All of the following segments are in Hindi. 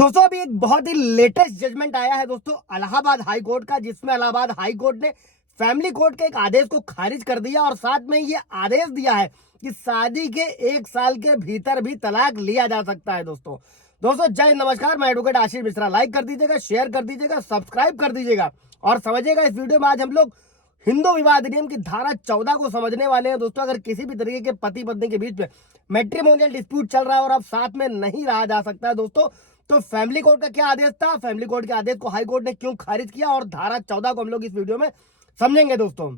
दोस्तों अभी एक बहुत ही लेटेस्ट जजमेंट आया है दोस्तों इलाहाबाद हाई कोर्ट का, जिसमें इलाहाबाद हाई कोर्ट ने फैमिली कोर्ट के एक आदेश को खारिज कर दिया और साथ में ये आदेश दिया है कि शादी के 1 साल के भीतर भी तलाक लिया जा सकता है। दोस्तों दोस्तों जय हिंद, नमस्कार। मैं एडवोकेट आशीष मिश्रा। लाइक कर दीजिएगा, शेयर कर दीजिएगा, सब्सक्राइब कर दीजिएगा और समझिएगा इस वीडियो में आज हम लोग हिंदू विवाह अधिनियम की धारा 14 को समझने वाले हैं। दोस्तों अगर किसी भी तरीके के पति पत्नी के बीच में मैट्रिमोनियल डिस्प्यूट चल रहा है और अब साथ में नहीं रहा जा सकता है दोस्तों, तो फैमिली कोर्ट का क्या आदेश था, फैमिली कोर्ट के आदेश को हाई कोर्ट ने क्यों खारिज किया और धारा 14 को हम लोग इस वीडियो में समझेंगे। दोस्तों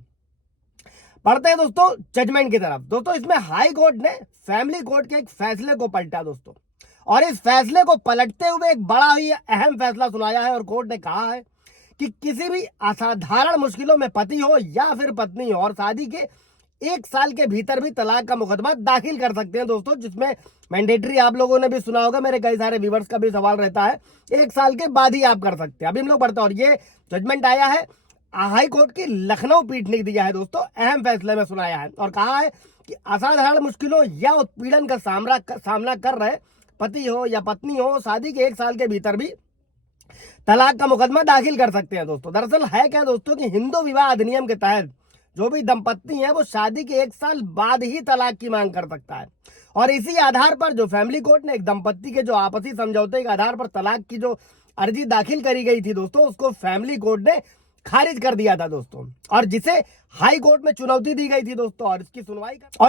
पढ़ते हैं दोस्तों जजमेंट की तरफ। दोस्तों इसमें हाई कोर्ट ने फैमिली कोर्ट के एक फैसले को पलटा दोस्तों, और इस फैसले को पलटते हुए एक बड़ा ही अहम फैसला सुनाया है। और कोर्ट ने कहा है कि किसी भी असाधारण मुश्किलों में पति हो या फिर पत्नी हो और शादी के 1 साल के भीतर भी तलाक का मुकदमा दाखिल कर सकते हैं दोस्तों, जिसमें मैंडेटरी आप लोगों ने भी सुना होगा, मेरे कई सारे व्यूवर्स का भी सवाल रहता है 1 साल के बाद ही आप कर सकते हैं। अभी हम लोग बढ़ते हैं और ये जजमेंट आया है हाई कोर्ट की लखनऊ पीठ ने दिया है दोस्तों, अहम फैसले में सुनाया है और कहा है कि असाधारण मुश्किलों या उत्पीड़न का सामना कर रहे पति हो या पत्नी हो शादी के 1 साल के भीतर भी तलाक का मुकदमा दाखिल कर सकते हैं। दोस्तों दरअसल है क्या दोस्तों कि हिंदू विवाह अधिनियम के तहत जो भी दंपत्ति है वो शादी के 1 साल बाद ही तलाक की मांग कर सकता है, और इसी आधार पर जो फैमिली कोर्ट ने एक दंपत्ति के जो आपसी समझौते के आधार पर तलाक की जो अर्जी दाखिल करी गई थी दोस्तों, उसको फैमिली कोर्ट ने खारिज कर दिया था दोस्तों, और जिसे हाई कोर्ट में चुनौती दी गई थी दोस्तों। और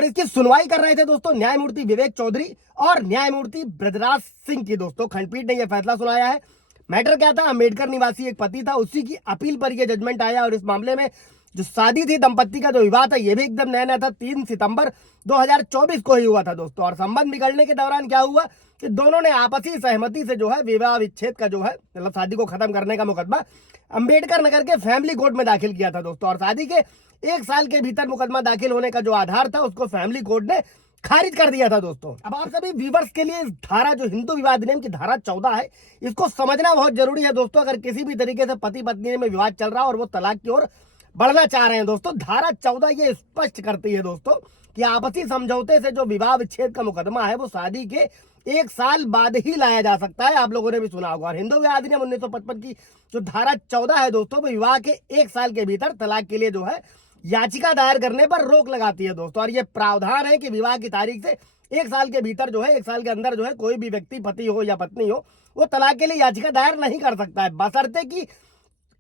इसकी सुनवाई कर रहे थे दोस्तों न्यायमूर्ति विवेक चौधरी और न्यायमूर्ति ब्रजराज सिंह की दोस्तों खंडपीठ ने यह फैसला सुनाया है। मैटर क्या था, अम्बेडकर निवासी एक पति था, उसी की अपील पर यह जजमेंट आया। और इस मामले में जो शादी थी, दंपत्ति का जो विवाह था, यह भी एकदम नया नया था। 3 सितंबर 2024 को ही हुआ था दोस्तों। और संबंध बिगड़ने के दौरान क्या हुआ कि दोनों ने आपसी सहमति से जो है विवाह विच्छेद का जो है मतलब शादी को खत्म करने का मुकदमा अम्बेडकर नगर के फैमिली कोर्ट में दाखिल किया था दोस्तों। और शादी के 1 साल के भीतर मुकदमा दाखिल होने का जो आधार था उसको फैमिली कोर्ट ने खारिज कर दिया था दोस्तों। अब आप सभी व्यूवर्स के लिए इस धारा जो हिंदू विवाह अधिनियम की धारा 14 है, इसको समझना बहुत जरूरी है दोस्तों। अगर किसी भी तरीके से पति पत्नी में विवाद चल रहा है और वो तलाक की ओर बढ़ना चाह रहे हैं दोस्तों, धारा 14 ये स्पष्ट करती है दोस्तों कि आपसी समझौते से जो विवाह विच्छेद का मुकदमा है वो शादी के 1 साल बाद ही लाया जा सकता है। आप लोगों ने भी सुना होगा। और हिंदू विवाह अधिनियम 1955 की जो धारा 14 है दोस्तों, वो विवाह के 1 साल के भीतर तलाक के लिए जो है याचिका दायर करने पर रोक लगाती है दोस्तों। और ये प्रावधान है कि विवाह की तारीख से 1 साल के भीतर जो है 1 साल के अंदर जो है कोई भी व्यक्ति पति हो या पत्नी हो वो तलाक के लिए याचिका दायर नहीं कर सकता है, बशर्ते कि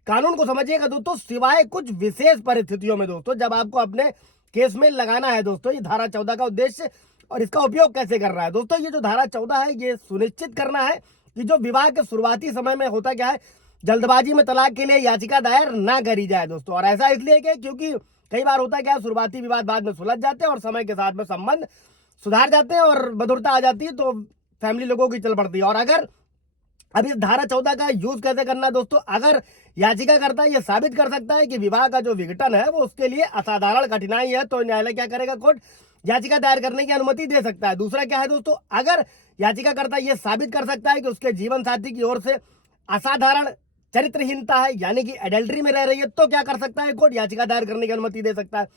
कानून को समझिएगा दोस्तों, सिवाय कुछ विशेष परिस्थितियों में दोस्तों, जब आपको अपने केस में लगाना है दोस्तों। ये धारा 14 का उद्देश्य और इसका उपयोग कैसे कर रहा है दोस्तों, ये जो धारा 14 है ये सुनिश्चित करना है कि जो विवाह के शुरुआती समय में होता क्या है, जल्दबाजी में तलाक के लिए याचिका दायर ना करी जाए दोस्तों। और ऐसा इसलिए कि क्योंकि कई बार होता क्या है, शुरुआती विवाद बाद में सुलझ जाते हैं और समय के साथ में संबंध सुधार जाते हैं और मधुरता आ जाती है, तो फैमिली लोगों की चल पड़ती है। और अगर अब इस धारा 14 का यूज कैसे करना दोस्तों, अगर याचिकाकर्ता ये साबित कर सकता है कि विवाह का जो विघटन है वो उसके लिए असाधारण कठिनाई है, तो न्यायालय क्या करेगा, कोर्ट याचिका दायर करने की अनुमति दे सकता है। दूसरा क्या है दोस्तों, अगर याचिकाकर्ता ये साबित कर सकता है कि उसके जीवन साथी की ओर से असाधारण चरित्रहीनता है, यानी कि एडल्ट्री में रह रही है, तो क्या कर सकता है, कोर्ट याचिका दायर करने की अनुमति दे सकता है।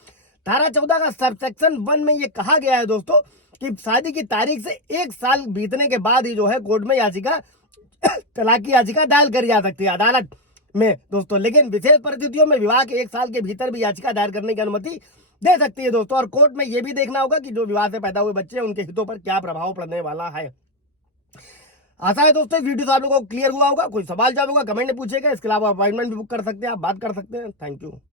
धारा 14 का सबसेक्शन 1 में ये कहा गया है दोस्तों कि शादी की तारीख से 1 साल बीतने के बाद ही जो है कोर्ट में याचिका तलाक की याचिका दायर करी जा सकती है अदालत में दोस्तों। लेकिन विशेष परिस्थितियों में विवाह के 1 साल के भीतर भी याचिका दायर करने की अनुमति दे सकती है दोस्तों। और कोर्ट में यह भी देखना होगा कि जो विवाह से पैदा हुए बच्चे हैं उनके हितों पर क्या प्रभाव पड़ने वाला है। आशा है दोस्तों इस वीडियो से आप लोगों को क्लियर हुआ होगा। कोई सवाल जवाब होगा कमेंट में पूछेगा। इसके अलावा अपॉइंटमेंट भी बुक कर सकते हैं, आप बात कर सकते हैं। Thank you.